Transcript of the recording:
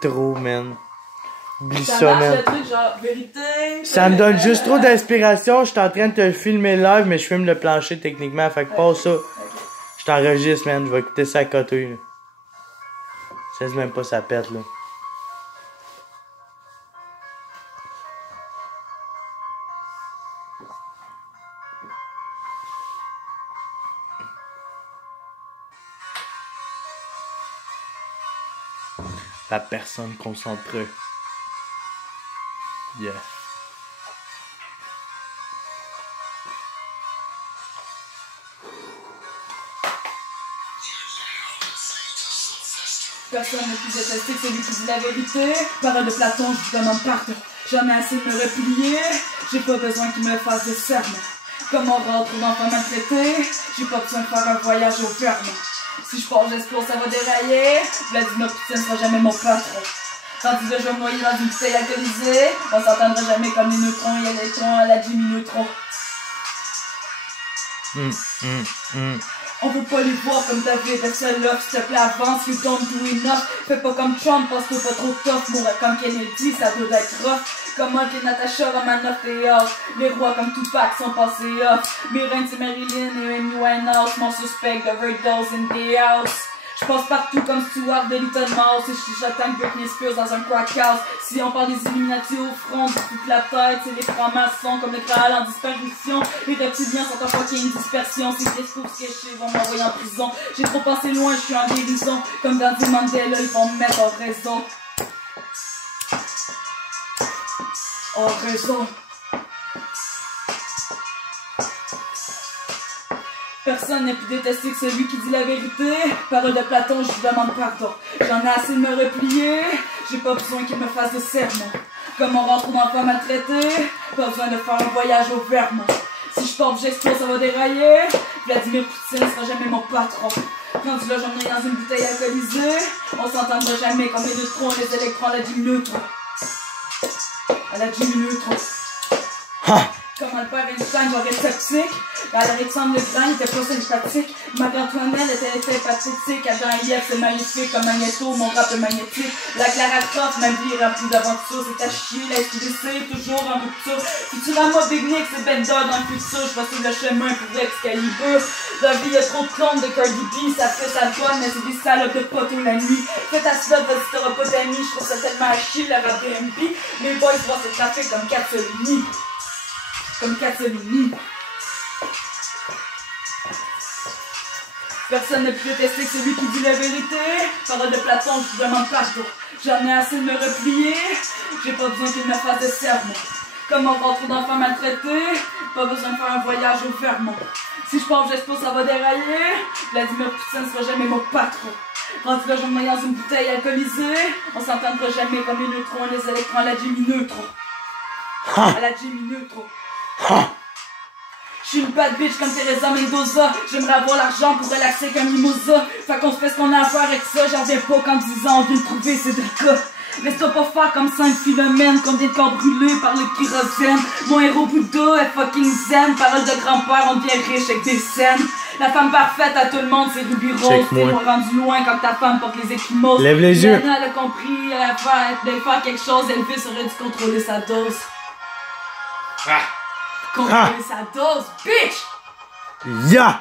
Trop, man. Oublie Ça ça, marche man. le truc genre vérité. Ça me donne juste trop d'inspiration. Je suis en train de te filmer live, mais je filme le plancher techniquement. Fait que pas ça. Ok. Je t'enregistre, man. Je vais écouter ça à côté, là. Ça se même pas ça pète, là. La personne concentrée. Yeah. Personne ne peut détester que celui qui dit la vérité. Parole de Platon, je vous demande pardon. J'en ai assez de me replier. J'ai pas besoin qu'il me fasse des sermons. Comme on rentre d'enfants maltraités, j'ai pas besoin de faire un voyage au ferme. Si je pars, j'explose, ça va dérailler. Vladimir Poutine sera jamais mon patron. Tandis que je vais me noyer dans une bouteille alcoolisée, on s'entendra jamais comme les neutrons et les électrons à la Jimmy Neutron. On veut pas les voir comme David et celle-là, s'il te plaît avance, you don't do enough. Fais pas comme Trump, parce que pas trop tough. Mourir comme Kennedy, ça doit être rough. Comment que Natasha Romanoff et off. Les rois comme Tupac sont passés off. Mes reines c'est Marilyn et Amy Winehouse. Mon suspect d'overdose in the house. Je passe partout comme Stuart de Little Mouse. Et je j'attends Britney Spears dans un crack house. Si on parle des Illuminati au front, de toute la tête, c'est les francs-maçons comme le Graal en disparition. Les reptiliens sont en fucking dispersion. Ces pièces pour se cacher vont m'envoyer en prison. J'ai trop passé loin, je suis en guérison. Comme Gandhi Mandela, ils vont me mettre en raison. En raison. Personne n'est plus détesté que celui qui dit la vérité. Parole de Platon, je vous demande pardon. J'en ai assez de me replier. J'ai pas besoin qu'il me fasse de sermons. Comme on rentre d'enfants maltraités, pas besoin de faire un voyage au Vermont. Si je porte, j'explose, ça va dérailler. Vladimir Poutine sera jamais mon patron. Rendu là, j'en ai dans une bouteille alcoolisée. On s'entendra jamais comme les neutrons, les électrons à la Jimmy Neutron. À la Jimmy Neutron. Comment le père Einstein va rester sceptique. Alexandre le Grand était pas sympathique. Marie-Antoinette était pathétique. Adam et Ève c'est magnifique comme Magneto, mon rap est magnétique. La Clara Croft, ma vie remplie d'aventures. C'est à chier, la SQDC, toujours en rupture. Futurama Big Nick, c'est Ben Dodd dans le futur. Je vais suivre le chemin pour Excalibur. La vie y'a trop de clones de Cardi B. Ça fait sa bonne, mais c'est des salopes de poteaux la nuit. Fais ta slot, vas-y t'auras pas d'amis. Je trouve ça tellement à chier, le rap BMP. Mes boys voient ce trafic comme Katsolini. Comme Katsolini. Personne ne peut tester que celui qui dit la vérité. Parole de Platon, je vous demande pardon. J'en ai assez de me replier. J'ai pas besoin qu'il me fasse de sermons. Comme on rentre d'enfants maltraités, pas besoin de faire un voyage au Vermont. Si je pense j'explose, ça va dérailler. Vladimir Poutine sera jamais mon patron. Rendu là, je me dans une bouteille alcoolisée. On s'entendra jamais comme les neutrons et les électrons à la Jimmy Neutron. À la Jimmy Neutron. J'suis une bad bitch comme Teresa Mendoza. J'aimerais avoir l'argent pour relaxer comme Mimosa. Fait qu'on se fait ce qu'on a à faire avec ça. J'en reviens pas qu'en 10 ans on vient de trouver Cédrica. Laisse-toi pas faire comme Sainte Philomène. Combien de corps brûlés par le kérosène. Mon héros Bouddha est fucking zen. Parole de grand-père, on devient riche avec des scènes. La femme parfaite à tout le monde, c'est Ruby Rose. T'es rendu loin quand ta femme porte les échymoses. Lève les yeux. Elle a compris, elle a fait quelque chose. Elvis aurait dû contrôler sa dose. Contrôler sa dose, bitch! Ya!